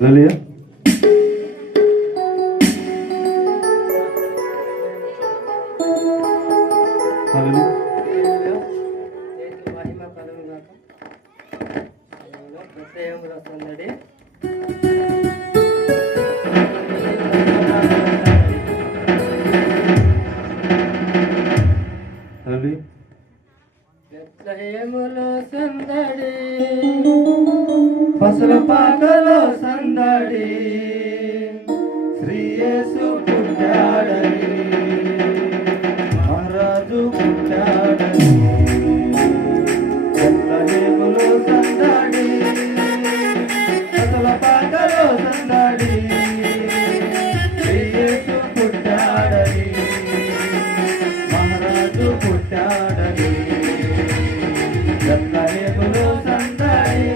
హల్లెలూయా. బెత్లెహేములో సందడి, పసల పాకలో సందడి, శ్రీ యేసు పుట్టాడని, మహారాజు పుట్టాడని. బెత్లెహేములో సందడి, పసల పాకలో సందడి, శ్రీ యేసు పుట్టాడని, మహారాజు పుట్టాడని. బెత్లెహేములో సందడి.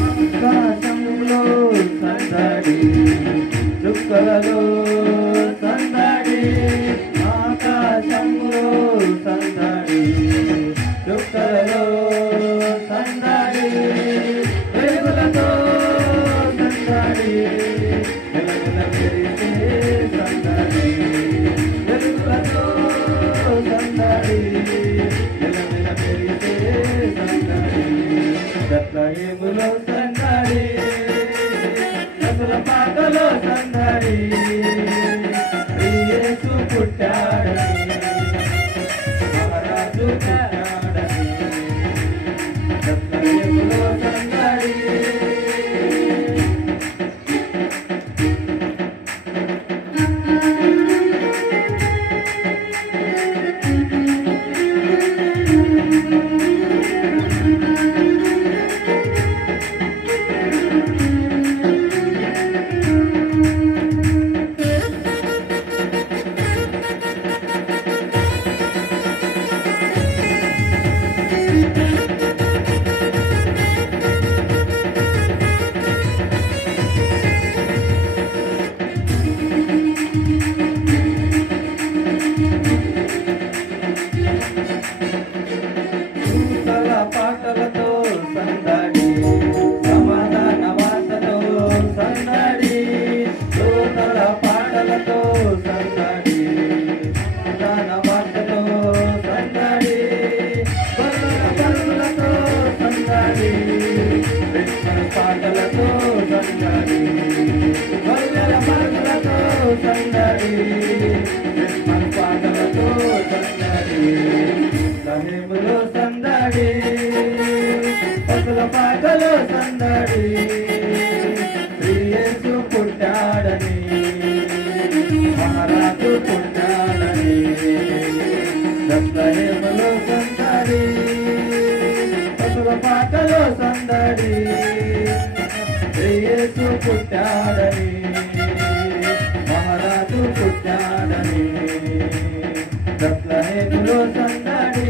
ఆకాశంలో సందడి, చుక్కలలో సందడి, ఆకాశంలో సందడి, చుక్కలలో సందడి, వెలుగులతో సందడి, వెలుగుల మెరిసే సందడి, వెలుగులతో సందడి, వెలుగుల మెరిసే సందడి. బెత్లెహేములో సందడి, పసల పాకలో సందడి, శ్రీ యేసు పుట్టాడని, మహారాజు పుట్టాడని. బెత్లెహేములో సందడి. దూతల పాటలతో సందడి, సమాధాన వార్తతో సందడి, దూతల పాటలతో సందడి, సమాధాన వార్తతో సందడి, బల్ల పరుగులతో సందడి, క్రిస్మస్ పాటలతో సందడి, బల్లెల పరుగులతో సందడి, క్రిస్మస్ పాటలతో సందడి. బెత్లెహేములో సందడి, పసల పాకలో సందడి, శ్రీ యేసు పుట్టాడని, మహారాజు పుట్టాడని. బెత్లెహేములో సందడి, పసల పాకలో సందడి, శ్రీ యేసు పుట్టాడని, మహారాజు పుట్టాడని. బెత్లెహేములో సందడి.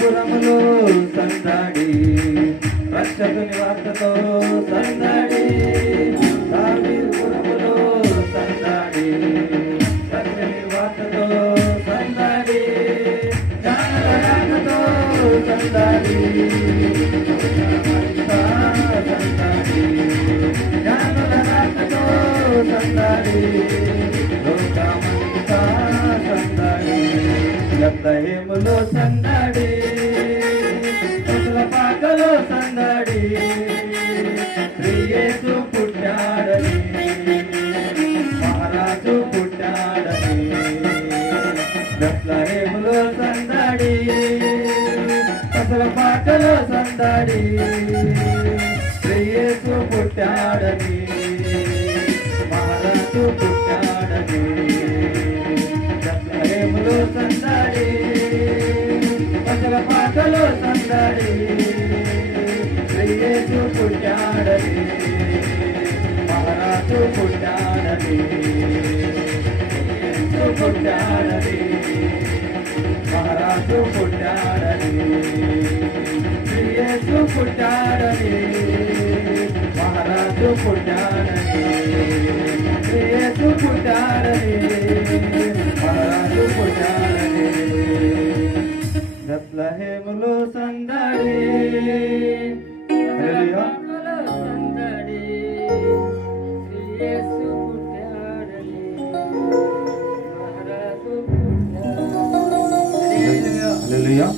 పురములో సందడి, రక్షకుని వార్తతో సందడి, పురములో సందడి, రక్షకుని వార్తతో సందడి, జ్ఞానుల రాకతో సందడి, సందడి, జ్ఞానుల రాకతో సందడి, లోకమంతా సందడి. బెత్లెహేములో సందడి, పసల పాకలో సందడి, యేసు పుట్టాడని మహారాజు పుట్టాడని బెత్లెహేములో సందడి పసల పాటలో సందడి యేసు పుట్టాడని మహారాజు పుట్టాడని బెత్లెహేములో సందడి పసల పాటలో సందడి యేసు పుట్టాడని మహారాజు పుట్టాడని యేసు పుట్టాడని మహారాజు పుట్టాడని యేసు పుట్టాడని మహారాజు పుట్టాడని యేసు పుట్టాడని మహారాజు పుట్టాడని బెత్లెహేములో సందడి హల్లెలూయా హల్లెలూయా